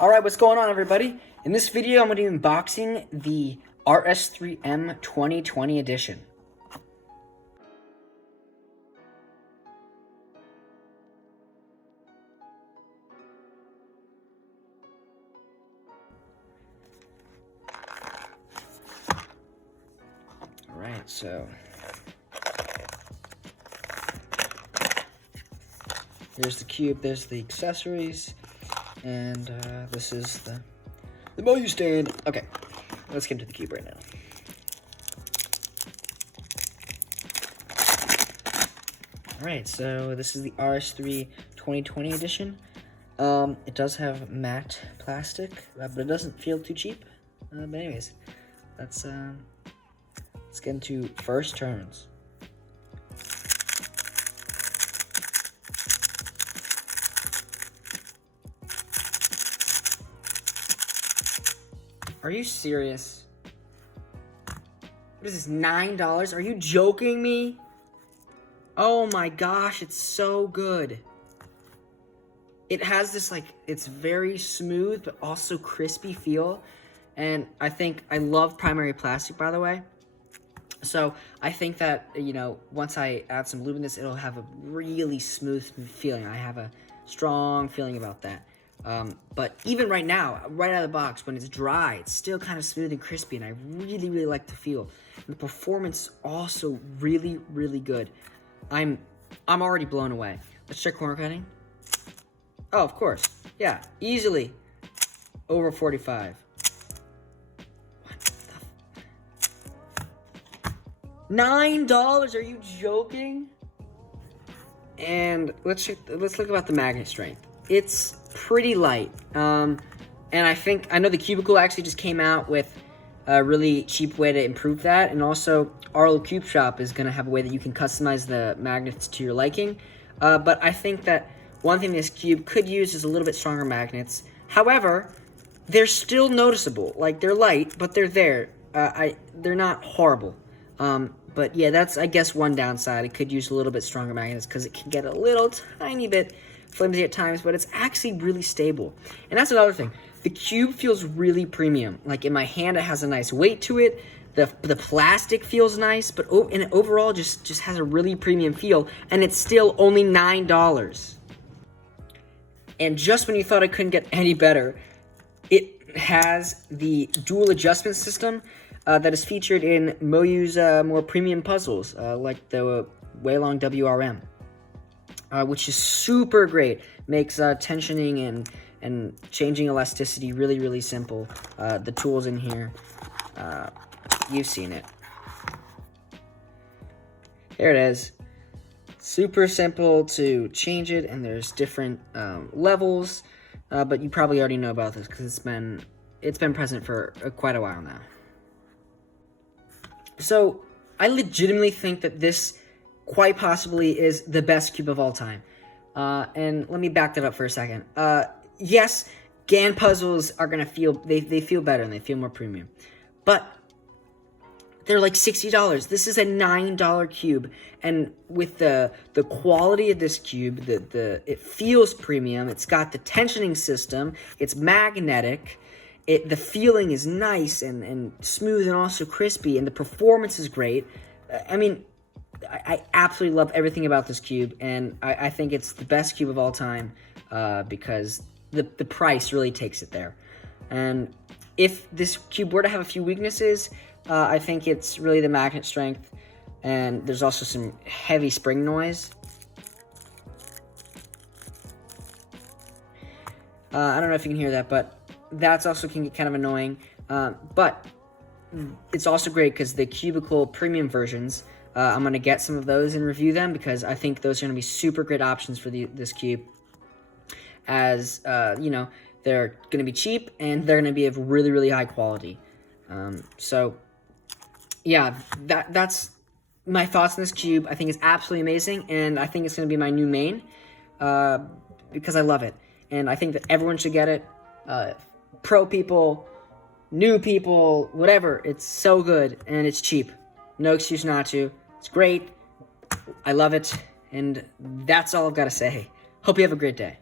Alright, what's going on, everybody? In this video, I'm going to be unboxing the RS3 M 2020 edition. Alright, so here's the cube, there's the accessories, and this is the Moyu stand. Okay, let's get into the cube right now. Alright, so this is the RS3 2020 edition. It does have matte plastic, but it doesn't feel too cheap. But anyways, let's get into first turns. Are you serious? What is this, $9? Are you joking me? Oh my gosh, it's so good. It has this, like, it's very smooth, but also crispy feel. And I love primary plastic, by the way. So I think that, you know, once I add some lube in this, it'll have a really smooth feeling. I have a strong feeling about that. But even right now, right out of the box, when it's dry, it's still kind of smooth and crispy, and I really, really like the feel. And the performance is also really, really good. I'm already blown away. Let's check corner cutting. Oh, of course. Yeah, easily over 45. $9? Are you joking? And let's look about the magnet strength. It's pretty light. And I know the Cubicle actually just came out with a really cheap way to improve that. And also, Arlo Cube Shop is going to have a way that you can customize the magnets to your liking. But I think that one thing this cube could use is a little bit stronger magnets. However, they're still noticeable. Like, they're light, but they're there. They're not horrible. But yeah, that's, I guess, one downside. It could use a little bit stronger magnets because it can get a little tiny bit flimsy at times, but it's actually really stable. And that's another thing. The cube feels really premium. Like, in my hand, it has a nice weight to it. The plastic feels nice, but and it overall just has a really premium feel, and it's still only $9. And just when you thought it couldn't get any better, it has the dual adjustment system that is featured in Moyu's more premium puzzles, like the Weilong WRM, which is super great. Makes tensioning and changing elasticity really, really simple. The tools in here, you've seen it. Here it is. Super simple to change it, and there's different levels, but you probably already know about this because it's been present for quite a while now. So, I legitimately think that this quite possibly is the best cube of all time. And let me back that up for a second. Yes, GAN puzzles are going to feel, they feel better and they feel more premium. But they're like $60. This is a $9 cube. And with the quality of this cube, it feels premium. It's got the tensioning system. It's magnetic. The feeling is nice and smooth and also crispy, and the performance is great. I mean, I absolutely love everything about this cube, and I think it's the best cube of all time because the price really takes it there. And if this cube were to have a few weaknesses, I think it's really the magnet strength, and there's also some heavy spring noise. I don't know if you can hear that, but that's also can get kind of annoying, but it's also great because the Cubicle premium versions, I'm going to get some of those and review them because I think those are going to be super great options for this cube, as you know, they're going to be cheap and they're going to be of really, really high quality. So yeah, that's my thoughts on this cube. I think it's absolutely amazing, and I think it's going to be my new main because I love it, and I think that everyone should get it. Pro people, new people, whatever. It's so good, and it's cheap. No excuse not to. It's great. I love it, and that's all I've got to say. Hope you have a great day.